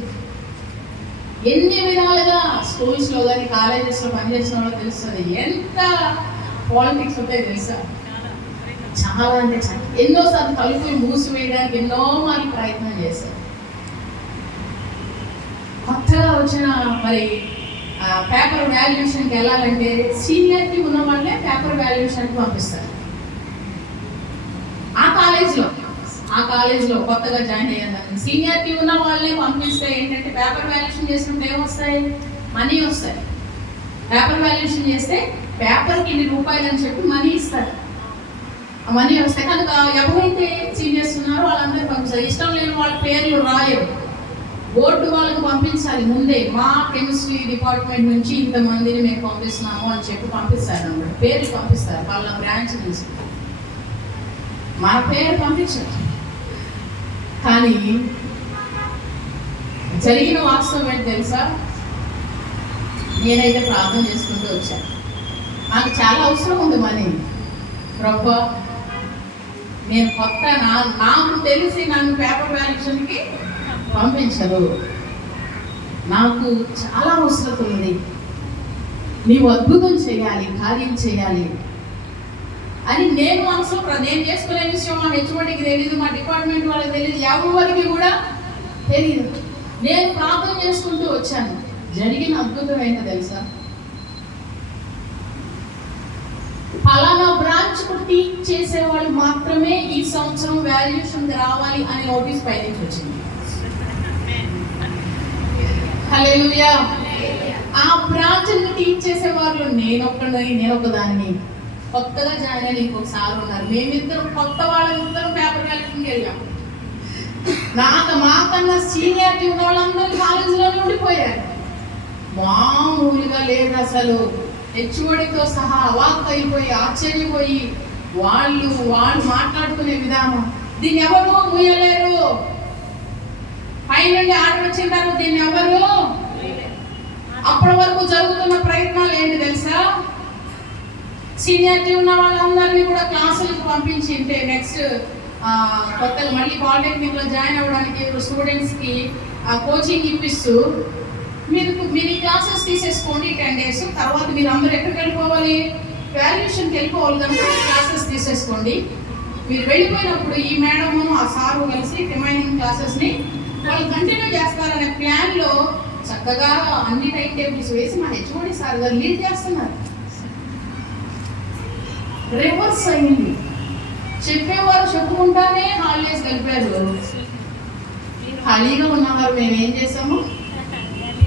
ఎన్ని విధాలుగా స్కూల్స్లో కానీ కాలేజెస్లో పనిచేసిన వాళ్ళకి తెలుస్తుంది ఎంత పాలిటిక్స్ ఉంటాయి తెలుసా. చాలా అంటే చాలా, ఎన్నోసార్లు తలుపులు మూసివేయడానికి ఎన్నో మార్లు ప్రయత్నం చేశారు. కొత్తగా వచ్చిన మరి పేపర్ వాల్యుయేషన్కి వెళ్ళాలంటే సీనియారిటీ ఉన్న వాళ్ళే పేపర్ వాల్యుయేషన్కి పంపిస్తారు. ఆ కాలేజ్లో కొత్తగా జాయిన్ అయ్యాను, సీనియారిటీ ఉన్న వాళ్ళే పంపిస్తే ఏంటంటే పేపర్ వాల్యుయేషన్ చేసినప్పుడు ఏమొస్తాయి, మనీ వస్తాయి. పేపర్ వాల్యుయేషన్ చేస్తే పేపర్కి ఇన్ని రూపాయలు అని చెప్పి మనీ ఇస్తారు. ఆ మనీ వస్తాయి కనుక ఎవరైతే సీనియర్స్ ఉన్నారో వాళ్ళందరూ పంపిస్తారు. ఇష్టం లేని వాళ్ళ పేర్లు రాయరు, బోర్డు వాళ్ళకి పంపించాలి ముందే. మా కెమిస్ట్రీ డిపార్ట్మెంట్ నుంచి ఇంతమందిని మేము పంపిస్తున్నాము అని చెప్పి పంపిస్తారు అన్నమాట. పేర్లు పంపిస్తారు వాళ్ళ బ్రాంచ్ నుంచి, మన పేరు పంపించారు. కానీ జరిగిన వాస్తవం ఏంటి తెలుసా, నేనైతే ప్రార్థన చేసుకుంటూ వచ్చాను. నాకు చాలా అవసరం ఉంది మనీ. ప్రభువా, నేను కొత్త, నాకు తెలిసి నన్ను పేపర్ వాల్యుయేషన్కి పంపించదు, నాకు చాలా అవసరం ఉంది, నీవు అద్భుతం చేయాలి, కార్యం చేయాలి అని నేను మనసులో, నేను చేసుకునే విషయం మా హెచ్ఓడికి తెలియదు, మా డిపార్ట్మెంట్ వాళ్ళకి తెలియదు, ఎవరికి కూడా తెలియదు. నేను ప్రార్థన చేసుకుంటూ వచ్చాను. జరిగిన అద్భుతం ఏంటో తెలుసా, ఫలానా బ్రాంచ్కు టీచ్ చేసేవాళ్ళు మాత్రమే ఈ సంవత్సరం వాల్యుయేషన్కి రావాలి అని నోటీస్ పైకి వచ్చింది. హల్లెలూయా. ఆ బ్రాంచ్ని టీచ్ చేసే వాళ్ళు నేను ఒకదాన్ని. కొత్తగా జాయిన్ అయిన ఇంకొక సార్ ఉన్నారు, మేమిద్దరం కొత్త వాళ్ళిద్దరం పేపర్ వాల్యుయేషన్కి వెళ్ళాం. మాకన్నా సీనియారిటీ ఉన్న వాళ్ళందరూ కాలేజీలోనే ఉండిపోయారు. మామూలుగా లేదు అసలు. హెచ్ఓడితో సహా అవాక్ అయిపోయి ఆశ్చర్యపోయి వాళ్ళు మాట్లాడుకునే విధానం, దీన్ని ఎవరు మూయలేరు, పైనుండి ఆర్డర్ వచ్చింటారు, దీన్ని ఎవరు. అప్పటి వరకు జరుగుతున్న ప్రయత్నాలు ఏంటి తెలుసా, సీనియారిటీ ఉన్న వాళ్ళందరినీ కూడా క్లాసులకు పంపించి ఉంటే నెక్స్ట్ కొత్తగా మళ్ళీ పాలిటెక్నిక్లో జాయిన్ అవ్వడానికి స్టూడెంట్స్కి కోచింగ్ ఇప్పిస్తూ మీరు ఈ క్లాసెస్ తీసేసుకోండి 10 days, తర్వాత మీరు అందరూ ఎక్కడికి వెళ్ళిపోవాలి, వాల్యుయేషన్కి వెళ్ళిపోవాలి కనుక క్లాసెస్ తీసేసుకోండి. మీరు వెళ్ళిపోయినప్పుడు ఈ మేడము ఆ సారు కలిసి రిమైనింగ్ క్లాసెస్ని వాళ్ళు కంటిన్యూ చేస్తారనే ప్లాన్లో చక్కగా అన్ని టైం టేబుల్స్ వేసి మా హెచ్ఓడి సార్ గారు లీడ్ చేస్తున్నారు. రివర్స్ అయింది. చెప్పేవారు చెప్పుకుంటానే హాలిడేస్ గడిపారు, ఖాళీగా ఉన్నవారు మేమేం చేసాము,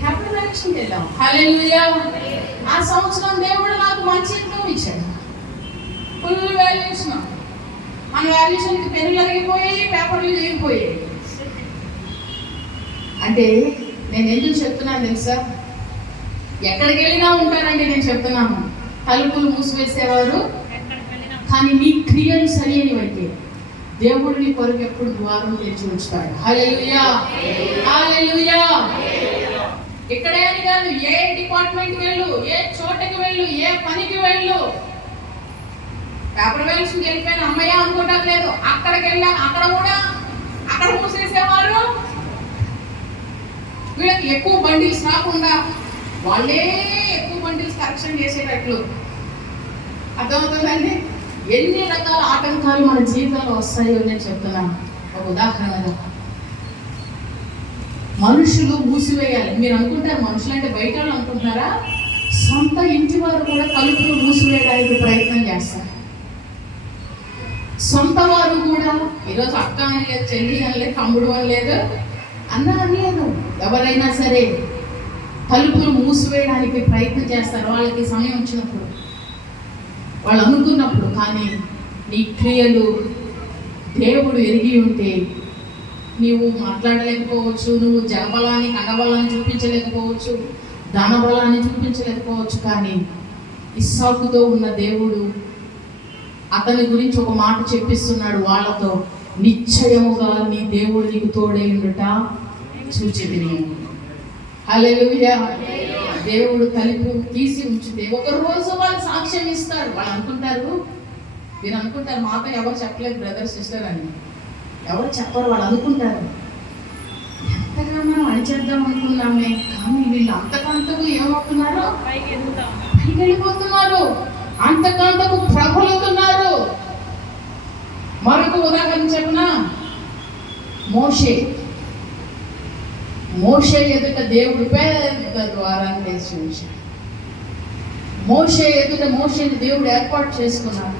పేపర్ వాల్యుయేషన్కి వెళ్ళాము. హల్లెలూయా. ఆ సంవత్సరం దేవుడు నాకు మంచి ఇన్కమ్ ఇచ్చాడు, ఫుల్ వాల్యుయేషన్. మన వాల్యుయేషన్కి పెన్నులు అరిగిపోయాయి, పేపర్లు జరిగిపోయాయి. అంటే నేను ఎందుకు చెప్తున్నాను తెలుసా, ఎక్కడికి వెళ్ళినా ఉంటారండి. నేను చెప్తున్నాను, తలుపులు మూసివేసేవారు, కానీ నీ క్రియలు సరైనవైతే దేవుడు నీ కొరకు ఎప్పుడు ద్వారం తెచ్చి ఉంచుతాడు. హల్లెలూయా, హల్లెలూయా. ఇక్కడే అని కాదు, ఏ డిపార్ట్మెంట్కి వెళ్ళు, ఏ చోటకి వెళ్ళు, ఏ పనికి వెళ్ళు, పేపర్ వాల్యుయేషన్కి వెళ్ళిపోయిన అమ్మయ్య అనుకోవటం లేదు. అక్కడికి వెళ్ళా, అక్కడ మూసేసేవారు. వీళ్ళకి ఎక్కువ బండిల్స్ రాకుండా వాళ్ళే ఎక్కువ బండిల్స్ కరెక్షన్ చేసేటట్లు. అర్థమవుతుందండి? ఎన్ని రకాల ఆటంకాలు మన జీవితంలో వస్తాయో నేను చెప్తున్నాను. ఒక ఉదాహరణగా మనుషులు మూసివేయాలి. మీరు అనుకుంటారు మనుషులు అంటే బయట వాళ్ళు అనుకుంటున్నారా? సొంత ఇంటి వారు కూడా తలుపులు మూసివేయడానికి ప్రయత్నం చేస్తారు. సొంత వారు కూడా, ఈరోజు అక్క అని లేదు, చెల్లి అని లేదు, తమ్ముడు అని లేదు, అన్న అని లేదు, ఎవరైనా సరే తలుపులు మూసివేయడానికి ప్రయత్నం చేస్తారు వాళ్ళకి సమయం వచ్చినప్పుడు, వాళ్ళు అనుకున్నప్పుడు. కానీ నీ క్రియలు దేవుడు ఎరిగి ఉంటే నీవు మాట్లాడలేకపోవచ్చు, నువ్వు జగబలాన్ని కండబలాన్ని చూపించలేకపోవచ్చు, ధనబలాన్ని చూపించలేకపోవచ్చు. కానీ ఇస్సాకుతో ఉన్న దేవుడు అతని గురించి ఒక మాట చెప్పిస్తున్నాడు వాళ్ళతో, నిశ్చయముగా నీ దేవుడు నీకు తోడై ఉండుట చూచితిని. హల్లెలూయా. దేవుడు తలుపు తీసి ఉంచితే ఒక రోజు వాళ్ళు సాక్ష్యం ఇస్తారు. వాళ్ళు అనుకుంటారు, మీరు అనుకుంటారు మాతో ఎవరు చెప్పలేదు బ్రదర్ సిస్టర్ అని, ఎవరు చెప్పరు. వాళ్ళు అనుకుంటారు ఎంతగా మనం అడిచేద్దాం అనుకున్నామే, కానీ వీళ్ళు అంతకంతకు ఏమవుతున్నారు, పైకి వెళ్ళిపోతున్నారు, అంతకంతకు ప్రబలుతున్నారు. మరొక ఉదాహరణ చెప్పనా, మోషే ఎదుట దేవుడు పెద్ద ద్వారాన్ని వేసి ఉంచాడు. మోషే ఎదుట మోషేని దేవుడు ఏర్పాటు చేసుకున్నాడు.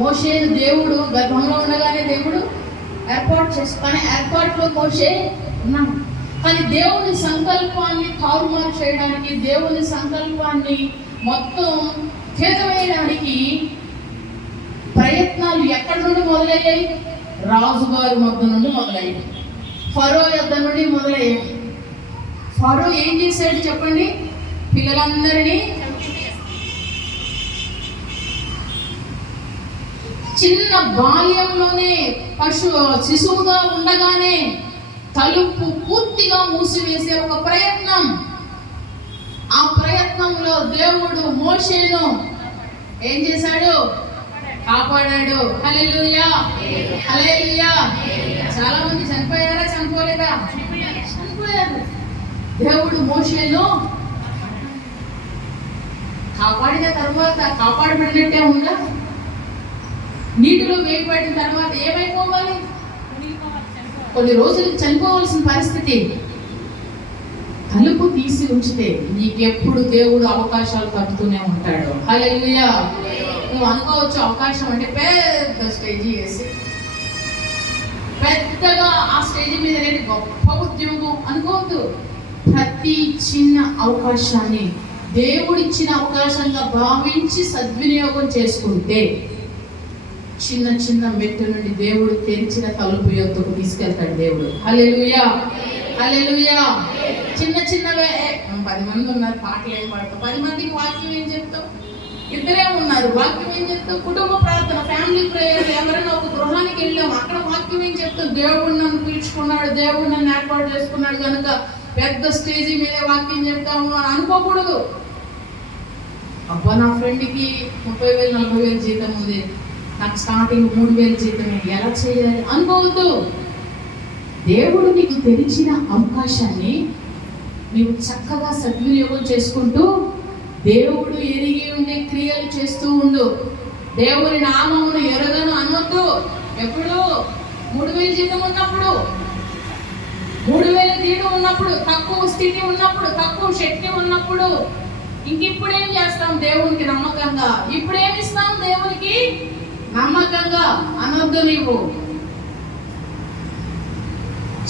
మోషేని దేవుడు గర్భంలో ఉండగానే దేవుడు ఏర్పాటు చేసుకుని ఏర్పాటులో మోషే ఉన్నాడు. కానీ దేవుని సంకల్పాన్ని తారుమారు చేయడానికి, దేవుని సంకల్పాన్ని మొత్తం చేతవేయడానికి ప్రయత్నాలు ఎక్కడి నుండి మొదలయ్యాయి? రాజుగారి వద్ద నుండి మొదలయ్యాయి, ఫరో యొద్ద నుండి మొదలయ్యాయి. ఫరో ఏం చేశాడు చెప్పండి? పిల్లలందరినీ చిన్న బాల్యంలోనే శిశువుగా ఉండగానే తలుపు పూర్తిగా మూసివేసే ఒక ప్రయత్నం. ఆ ప్రయత్నంలో దేవుడు మోషేను ఏం చేశాడు? కాపాడాడు. హల్లెలూయా, హల్లెలూయా. చాలా మంది చనిపోయారా? చనిపోలేదా? చనిపోయారు. దేవుడు మోషేను కాపాడిన తర్వాత కాపాడబడినట్టే ఉందా? నీటిలో వేయబడిన తర్వాత ఏమైపోవాలి? కొన్ని రోజులు చనిపోవాల్సిన పరిస్థితి. తలుపు తీసి ఉంచితే నీకెప్పుడు దేవుడు అవకాశాలు తగ్గుతూనే ఉంటాడు. హల్లెలూయా. నువ్వు అనుకోవచ్చు అవకాశం అంటే పెద్ద స్టేజీ వేసి పెద్దగా ఆ స్టేజీ మీద గొప్ప ఉద్యోగం అనుకోవద్దు. ప్రతి చిన్న అవకాశాన్ని దేవుడిచ్చిన అవకాశంగా భావించి సద్వినియోగం చేసుకుంటే చిన్న చిన్న మెట్టు నుండి దేవుడు తెరిచిన తలుపు యొద్దకు తీసుకెళ్తాడు దేవుడు. హల్లెలూయా, హల్లెలూయా. చిన్న చిన్నవే 10 మంది ఉన్నారు, పాటలు ఏం పాడతాం, 10 మందికి వాక్యం ఏం చెప్తాం? ఇద్దరే ఉన్నారు, వాక్యం ఏం చెప్తాం? కుటుంబ ప్రార్థన, ఫ్యామిలీ ప్రేయర్. ఎవరైనా ఒక గృహానికి వెళ్ళాం, అక్కడ వాక్యం ఏం చెప్తాం? దేవుడు నన్ను పిలుచుకున్నాడు, దేవుడు నన్ను ఏర్పాటు చేసుకున్నాడు కనుక పెద్ద స్టేజీ మీద వాక్యం చెప్తాము అని అనుకోకూడదు. అబ్బా నా ఫ్రెండ్కి 30,000 40,000 జీతం ఉంది, నాకు స్టార్టింగ్ 3,000 జీతమే, ఎలా చేయాలి అనుకోవద్దు. దేవుడు నీకు తెరిచిన అవకాశాన్ని నీవు చక్కగా సద్వినియోగం చేసుకుంటూ దేవుడు ఎరిగి ఉండే క్రియలు చేస్తూ ఉండు. దేవుని నామమును ఎరగను అనొద్దు. ఎప్పుడు? 3,000 జీతం ఉన్నప్పుడు, 3,000 జీతం ఉన్నప్పుడు, తక్కువ స్థితి ఉన్నప్పుడు, తక్కువ శక్తి ఉన్నప్పుడు ఇంకిప్పుడేం చేస్తాం? దేవునికి నమ్మకంగా ఇప్పుడేమిస్తాం? దేవునికి నమ్మకంగా అనొద్దు. నీవు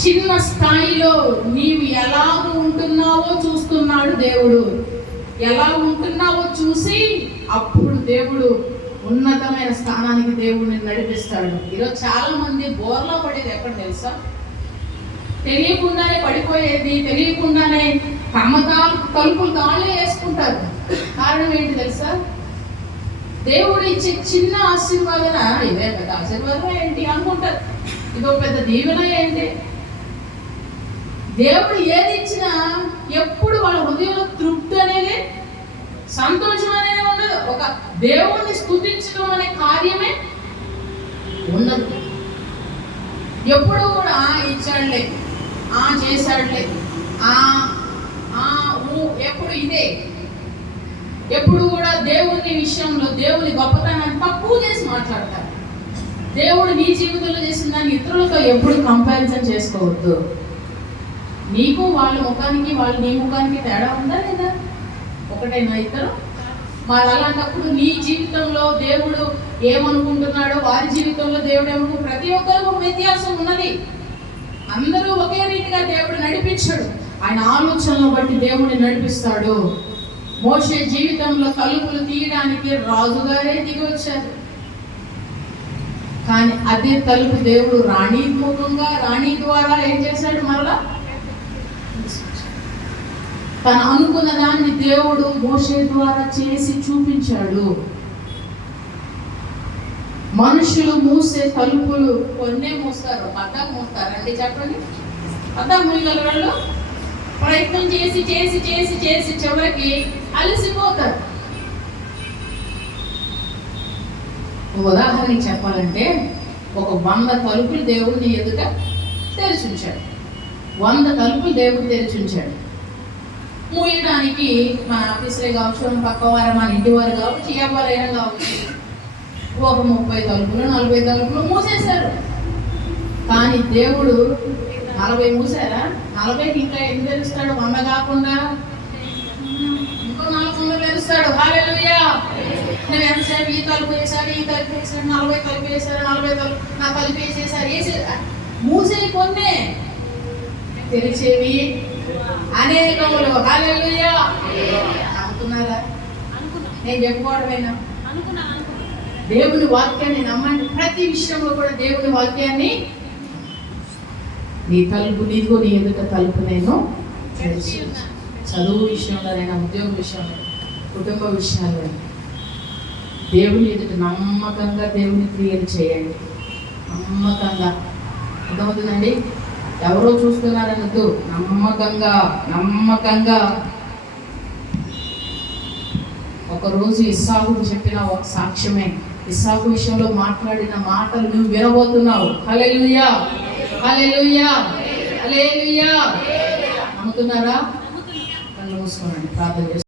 చిన్న స్థాయిలో నీవు ఎలా ఉంటున్నావో చూస్తున్నాడు దేవుడు. ఎలా ఉంటున్నావో చూసి అప్పుడు దేవుడు ఉన్నతమైన స్థానానికి దేవుడిని నడిపిస్తాడు. ఈరోజు చాలా మంది బోర్లో పడేది ఎక్కడ తెలుసా? తెలియకుండానే పడిపోయేది, తెలియకుండానే తలుపులు తాళ్ళే వేసుకుంటారు. కారణం ఏంటి తెలుసా? దేవుడు ఇచ్చే చిన్న ఆశీర్వాదన ఇదే పెద్ద ఆశీర్వాదం ఏంటి అనుకుంటారు, ఇదో పెద్ద దీవెన ఏంటి. దేవుడు ఏది ఇచ్చినా ఎప్పుడు వాళ్ళ హృదయంలో తృప్తి అనేది, సంతోషం అనేది ఉండదు. ఒక దేవుణ్ణి స్తుతించడం అనే కార్యమే ఉండదు. ఎప్పుడు కూడా ఇచ్చాడులే, చేశాడులే, ఎప్పుడు ఇదే. ఎప్పుడు కూడా దేవుని విషయంలో దేవుని గొప్పతనాన్ని తక్కువ చేసి మాట్లాడతారు. దేవుడు నీ జీవితంలో చేసిన దాన్ని ఇతరులతో ఎప్పుడు కంపారిజన్ చేసుకోవద్దు. నీకు వాళ్ళ ముఖానికి వాళ్ళు నీ ముఖానికి తేడా ఉందా లేదా? ఒకటేనా ఇద్దరు? మరి అలాంటప్పుడు నీ జీవితంలో దేవుడు ఏమనుకుంటున్నాడో వారి జీవితంలో దేవుడు ఏమనుకుంటు, ప్రతి ఒక్కరికి ఒక వ్యత్యాసం ఉన్నది. అందరూ ఒకే రీతిగా దేవుడు నడిపించాడు. ఆయన ఆలోచనలు బట్టి దేవుడిని నడిపిస్తాడు. మోషే జీవితంలో తలుపులు తీయడానికి రాజుగారే దిగి వచ్చారు. కానీ అదే తలుపు దేవుడు రాణి ముఖంగా, రాణి ద్వారా ఏం చేశాడు? మరలా తను అనుకున్న దాన్ని దేవుడు మోషే ద్వారా చేసి చూపించాడు. మనుషులు మూసే తలుపులు కొన్నే మూస్తారు, అద్దం మూస్తారండి. చెప్పండి, అద్దం మూయగల వాళ్ళు ప్రయత్నం చేసి చేసి చేసి చేసి చివరికి అలసిపోతారు. ఉదాహరణ చెప్పాలంటే ఒక 100 తలుపులు దేవుడిని ఎదుట తెరిచుంచాడు. 100 తలుపులు దేవుడు తెరిచుంచాడు. మూయడానికి మన ఆఫీసులే కావచ్చు, మన పక్క వారు, మన ఇంటి వారు కావచ్చు, ఎవరైనా కావచ్చు, ఒక 30 తలుపులు 40 తలుపులు మూసేశారు. కానీ దేవుడు 40 మూసారా? 40కి ఇంకా ఎన్ని తెరుస్తాడు? 100 కాకుండా ఇంకో 400 తెరుస్తాడు. హల్లెలూయా! నువ్వు ఎంతసేపు ఈ తలుపు వేశాడు, ఈ తలుపు వేశాడు, 40 తలుపు వేశాడు, 40 తలుపు నా తలుపు వేసేసారు. మూసే కొన్నే, తెరిచేవి అనేకములు. హల్లెలూయా! అనుకున్నారా? నేను చెప్పుకోవడమేనా? దేవుని వాక్యాన్ని నమ్మండి. ప్రతి విషయంలో కూడా దేవుని వాక్యాన్ని, నీ తలుపు నీదిగో నీ ఎదుట తలుపు నేను చదువు విషయంలోనైనా, ఉద్యోగ విషయంలో, కుటుంబ విషయాల్లో దేవుని ఎదుట నమ్మకంగా దేవుని క్రియలు చేయండి. నమ్మకంగా. అర్థమవుతుందండి? ఎవరో చూస్తున్నారనద్దు, నమ్మకంగా నమ్మకంగా. ఒకరోజు ఇస్సాకు చెప్పిన ఒక సాక్ష్యమే, ఇస్సాకు విషయంలో మాట్లాడిన మాటలు నువ్వు వినబోతున్నావు. హల్లెలూయా! హల్లెలూయా! హల్లెలూయా! నమ్ముతున్నారా? కళ్ళు మూసుకోనండి, ప్రార్థన చేస్తాను.